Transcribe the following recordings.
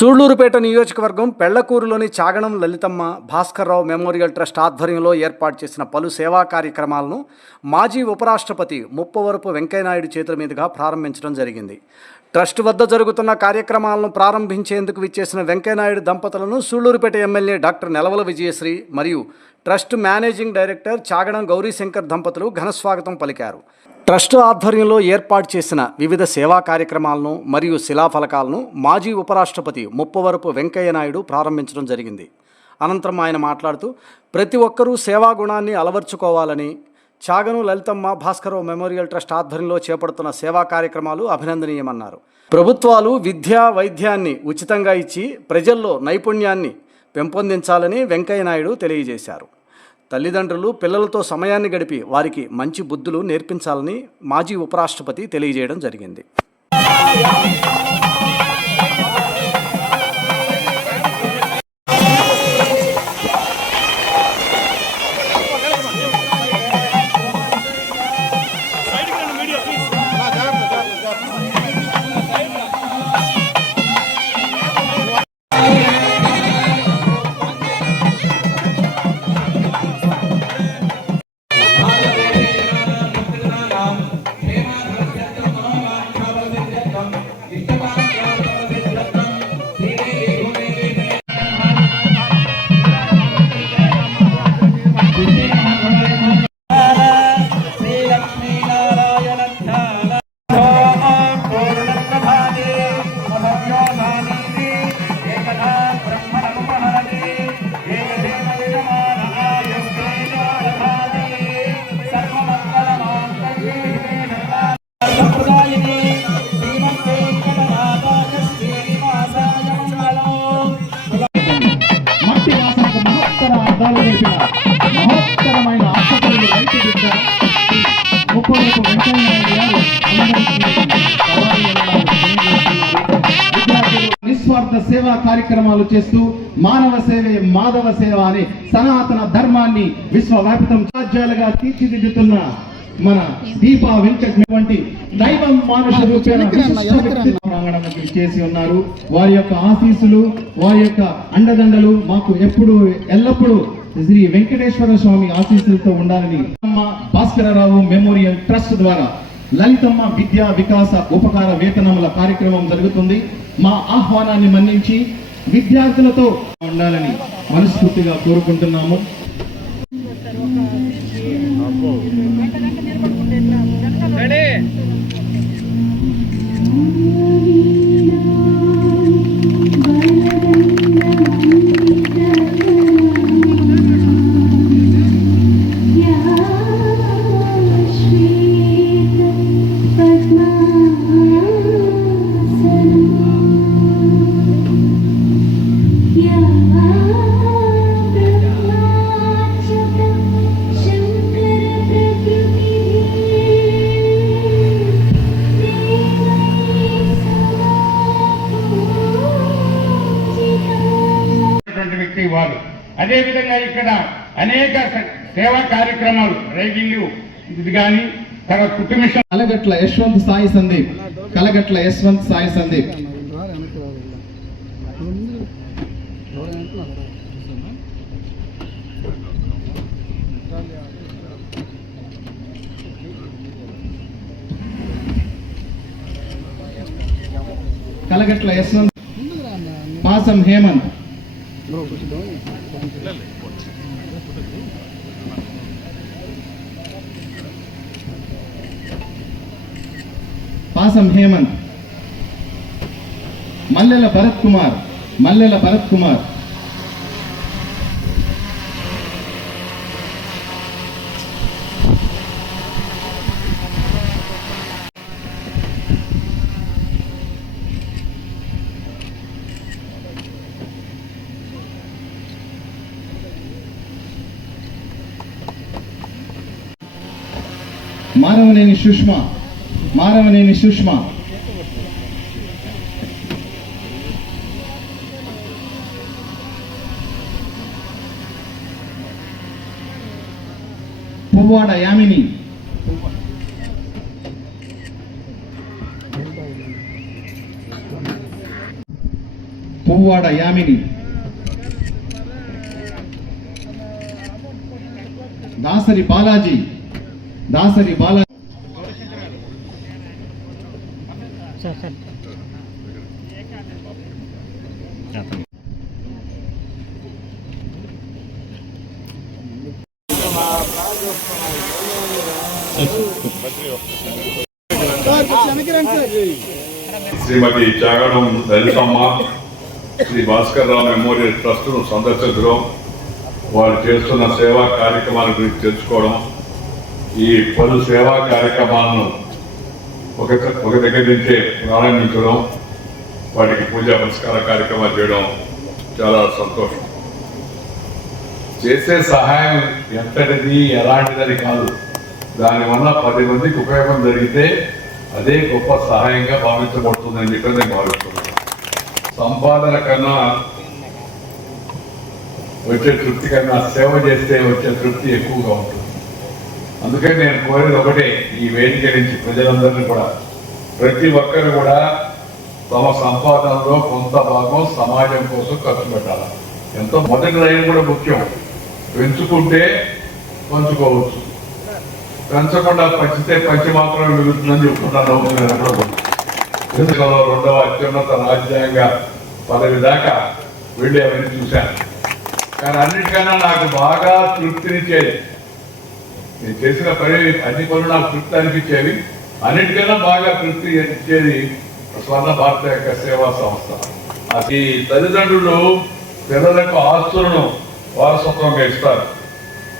సూళ్ళూరుపేట నియోజకవర్గం పెళ్ళకూరులోని Chaganam Lalithamma Bhaskar Rao memorial trust ఆధ్వర్యంలో ఏర్పాటు చేసిన పలు సేవా కార్యక్రమాలను మాజీ ఉపరాష్ట్రపతి ముప్పవరపు వెంకయ్యనాయుడు చేతుల మీదుగా ప్రారంభించడం జరిగింది. ట్రస్ట్ వద్ద జరుగుతున్న కార్యక్రమాలను ప్రారంభించేందుకు విచ్చేసిన వెంకయ్యనాయుడు దంపతులను సూళ్ళూరుపేట ఎమ్మెల్యే డాక్టర్ నెలవల విజయశ్రీ మరియు trust managing director Chaganam Gowrishankar దంపతులు ఘనస్వాగతం పలికారు. ట్రస్ట్ ఆధ్వర్యంలో ఏర్పాటు చేసిన వివిధ సేవా కార్యక్రమాలను మరియు శిలాఫలకాలను మాజీ ఉపరాష్ట్రపతి ముప్పవరపు వెంకయ్య నాయుడు ప్రారంభించడం జరిగింది. అనంతరం ఆయన మాట్లాడుతూ ప్రతి ఒక్కరూ సేవా గుణాన్ని అలవర్చుకోవాలని చాగను లలితమ్మ భాస్కరరావు మెమోరియల్ ట్రస్ట్ ఆధ్వర్యంలో చేపడుతున్న సేవా కార్యక్రమాలు అభినందనీయమన్నారు. ప్రభుత్వాలు విద్యా వైద్యాన్ని ఉచితంగా ఇచ్చి ప్రజల్లో నైపుణ్యాన్ని పెంపొందించాలని వెంకయ్య నాయుడు తెలియజేశారు. తల్లిదండ్రులు పిల్లలతో సమయాన్ని గడిపి వారికి మంచి బుద్ధులు నేర్పించాలని మాజీ ఉపరాష్ట్రపతి తెలియజేయడం జరిగింది. సేవా కార్యక్రమాలు చేస్తూ మానవ సేవే మాధవ సేవ అనే సనాతన ధర్మాన్ని విశ్వవ్యాపితం రాజ్యాలుగా తీర్చిదిద్దుతున్న మన దీపా వెంకట్ వంటి దైవం మానుష చేసి ఉన్నారు. వారి యొక్క ఆశీస్సులు వారి యొక్క అండదండలు మాకు ఎప్పుడు ఎల్లప్పుడూ శ్రీ వెంకటేశ్వర స్వామి ఆశీస్సులతో ఉండాలని అమ్మ భాస్కరరావు మెమోరియల్ ట్రస్ట్ ద్వారా లలితమ్మ విద్యా వికాస ఉపకార వేతనముల కార్యక్రమం జరుగుతుంది. మా ఆహ్వానాన్ని మన్నించి విద్యార్థులతో ఉండాలని మనస్ఫూర్తిగా కోరుకుంటున్నాము. వారు అదేవిధంగా ఇక్కడ అనేక సేవా కార్యక్రమాలు రైగిళ్ళు ఇది కానీ తర్వాత కుటుంబ కలగట్ల యశ్వంత్ సాయి సందీప్. కలగట్ల యశ్వంత్ సాయి సందీప్. కలగట్ల యశ్వంత్. పాసం హేమంత్. పాసం హేమంత్. మల్లెల భరత్ కుమార్ మల్లెల భరత్ కుమార్. మానవనేని సుష్మా మానవనేని సుష్మా. పువ్వాడ యామిని. పువ్వాడ యామిని. దాసరి బాలాజీ. దాసరి బాలాజీ శ్రీమతి జాగడం లలితమ్మ శ్రీ భాస్కర్ రావు మెమోరియల్ ట్రస్ట్ను సందర్శించడం వారు చేస్తున్న సేవా కార్యక్రమాల గురించి తెలుసుకోవడం ఈ పలు సేవా కార్యక్రమాలను ఒక ఒక దగ్గర నుంచే ప్రారంభించడం వాటికి పూజా పురస్కార కార్యక్రమాలు చేయడం చాలా సంతోషం. చేసే సహాయం ఎంతటిది ఎలాంటిదని కాదు. దానివల్ల పది మందికి ఉపయోగం జరిగితే అదే గొప్ప సహాయంగా భావించబడుతుందని చెప్పి నేను భావిస్తున్నాను. సంపాదన కన్నా వచ్చే తృప్తి కన్నా సేవ చేస్తే వచ్చే తృప్తి ఎక్కువగా ఉంటుంది. అందుకే నేను కోరేది ఒకటే ఈ వేదిక నుంచి ప్రజలందరినీ కూడా. ప్రతి ఒక్కరు కూడా తమ సంపాదనలో కొంత భాగం సమాజం కోసం ఖర్చు పెట్టాలి? ఎంతో మొదటి లైన్ కూడా ముఖ్యం. పెంచుకుంటే పంచుకోవచ్చు. పెంచకుండా పంచితే పంచి మాత్రమే మిగులుతుందని చెప్పుకుంటాను దేశంలో రెండవ అత్యున్నత రాజ్యాంగ పదవి దాకా వెళ్ళి అవన్నీ చూశాను. కానీ అన్నిటికన్నా నాకు బాగా తృప్తినిచ్చేది నేను చేసిన పని అన్ని పనులు నాకు తృప్తి అనిపించేవి. అన్నిటికన్నా బాగా తృప్తి ఇచ్చేది స్వర్ణ భారత యొక్క సేవా సంస్థ. అది తల్లిదండ్రులు పిల్లలకు ఆస్తులను వారసత్వంగా ఇస్తారు.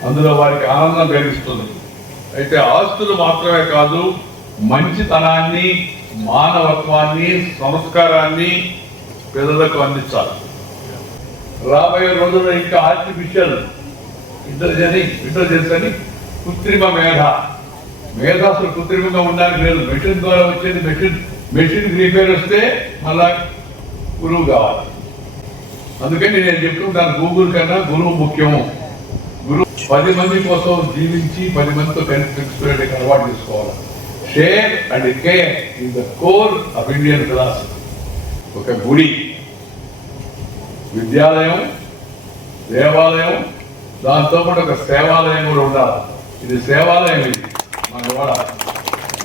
అందులో వారికి ఆనందం కలిగిస్తుంది. అయితే ఆస్తులు మాత్రమే కాదు మంచితనాన్ని మానవత్వాన్ని సంస్కారాన్ని పిల్లలకు అందించాలి. రాబోయే రోజుల్లో ఇంకా ఆర్టిఫిషియల్ ఇంటెలిజెన్స్ ఇంటెలిజెన్స్ అని కృత్రిమ మేధ. మేధ అసలు కృత్రిమంగా ఉండడానికి లేదు. మెషిన్ ద్వారా వచ్చేది మెషిన్. మెషిన్ రిపేర్ వస్తే మళ్ళా గురువు కావాలి. అందుకని నేను చెప్తుంటాను గూగుల్ కన్నా గురువు ముఖ్యము. గురువు పది మంది కోసం జీవించి పది మందితో కలిసి అలవాటు చేసుకోవాలి. Share and care in the core of Indian class ఒక గుడి. విద్యాలయం దేవాలయం దాంతో పాటు ఒక సేవాలయం కూడా ఉండాలి. ఇది సేవాలయం ఇది. మన కూడా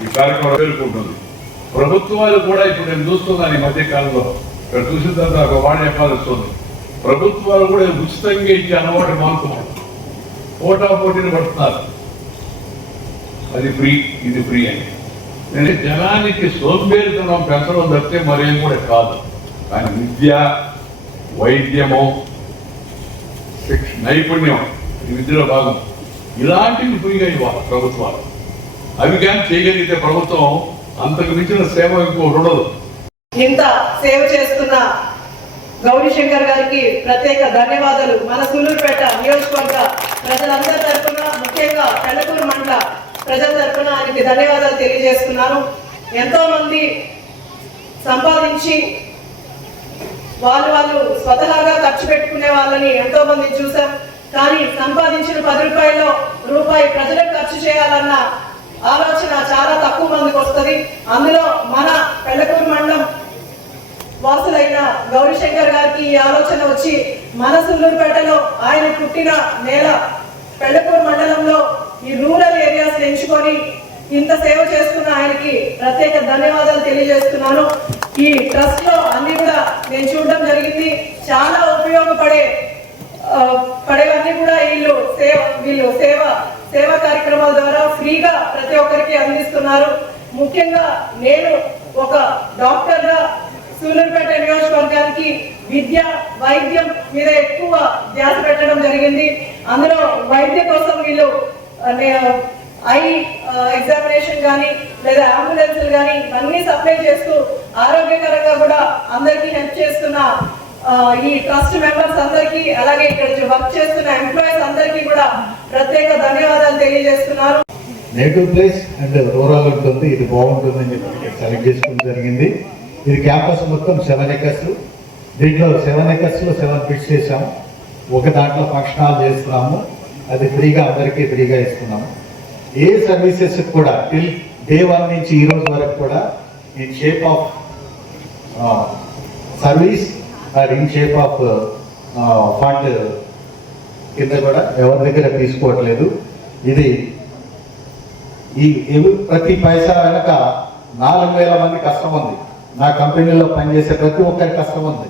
ఈ కార్యక్రమం పేర్కొంటుంది. ప్రభుత్వాలు కూడా ఇప్పుడు నేను చూస్తున్నాను ఈ మధ్య కాలంలో ఇక్కడ చూసిన తర్వాత ఒక మాట చెప్పాల్సి వస్తుంది ప్రభుత్వాలు కూడా ఉచితంగా ఇచ్చే అలవాటు మానుతున్నారు పోటా పోటీని పడుతున్నారు. అది ఫ్రీ ఇది ఫ్రీ అని. నేను జనానికి సోంబేరితనం పెంచడం తప్పితే మరేం కూడా కాదు. కానీ విద్య వైద్యము శిక్ష నైపుణ్యం ఈ విద్యలో భాగం. ఇలాంటివి ఫ్రీగా ఇవ్వాలి ప్రభుత్వాలు. అవి కానీ చేయగలిగితే ప్రభుత్వం అంతకు మించిన సేవ ఇంకోటి ఉండదు. ఇంత సేవ చేస్తున్న గౌరీశంకర్ గారికి ప్రత్యేక ధన్యవాదాలు. మన సూలూరుపేట నియోజకవర్గ ప్రజలందరి తరఫున ముఖ్యంగా పెళ్ళకూరు మండల ప్రజల తరఫున ఆయనకి ధన్యవాదాలు తెలియజేస్తున్నాను. ఎంతో మంది సంపాదించి వాళ్ళు వాళ్ళు స్వతహాగా ఖర్చు పెట్టుకునే వాళ్ళని ఎంతో మంది చూసాం కానీ సంపాదించిన పది రూపాయల్లో రూపాయి ప్రజలకు ఖర్చు చేయాలన్న ఆలోచన చాలా తక్కువ మందికి వస్తుంది. అందులో మన పెళ్ళకూరు మండలం వాసులైన గౌరీశంకర్ గారికి ఈ ఆలోచన వచ్చి మన సుల్లూరుపేటలో ఆయన పుట్టిన నేల పెళ్ళకూరు మండలంలో ఈ రూరల్ ఏరియాస్ ఎంచుకొని ఇంత సేవ చేస్తున్న ఆయనకి ప్రత్యేక ధన్యవాదాలు తెలియజేస్తున్నాను. ఈ ట్రస్ట్లో అన్ని కూడా నేను చూడడం జరిగింది. చాలా ఉపయోగపడే వీళ్ళు సేవ సేవ సేవా కార్యక్రమాల ద్వారా ఫ్రీగా ప్రతి ఒక్కరికి అందిస్తున్నారు. ముఖ్యంగా నేను ఒక డాక్టర్గా సూలూరుపేట నియోజకవర్గానికి విద్య వైద్యం మీద ఎక్కువ ధ్యాస పెట్టడం జరిగింది. అందులో వైద్య కోసం వీళ్ళు ఐ ఎగ్జామినేషన్ కానీ లేదా అంబులెన్సులు కానీ ఇవన్నీ సప్లై చేస్తూ ఆరోగ్యకరంగా కూడా అందరికీ హెల్ప్ చేస్తున్న ఈ ట్రస్ట్ మెంబర్స్ అందరికీ అలాగే ఇక్కడ వర్క్ చేస్తున్న ఎంప్లాయీస్ అందరికీ కూడా ప్రత్యేక ధన్యవాదాలు తెలియజేస్తున్నారు. నేటివ్ ప్లేస్ అండ్ రూరల్ ఉంటుంది ఇది బాగుంటుందని చెప్పి సెలెక్ట్ చేసుకోవడం జరిగింది. ఇది క్యాంపస్ మొత్తం సెవెన్ ఎకర్స్ దీంట్లో సెవెన్ ఎకర్స్లో సెవెన్ ఫిక్స్ చేసాము ఒక దాంట్లో ఫంక్షన్ హాల్ చేస్తున్నాము. అది ఫ్రీగా అందరికీ ఫ్రీగా ఇస్తున్నాము. ఏ సర్వీసెస్ కూడా టిల్ డే వన్ నుంచి ఈ రోజు వరకు కూడా in shape of service or in shape of fund కింద కూడా ఎవరి దగ్గర తీసుకోవట్లేదు. ఇది ఈ ప్రతి పైసా వెనక నాలుగు వేల మంది కష్టం ఉంది. నా కంపెనీలో పనిచేసే ప్రతి ఒక్కరి కష్టం ఉంది.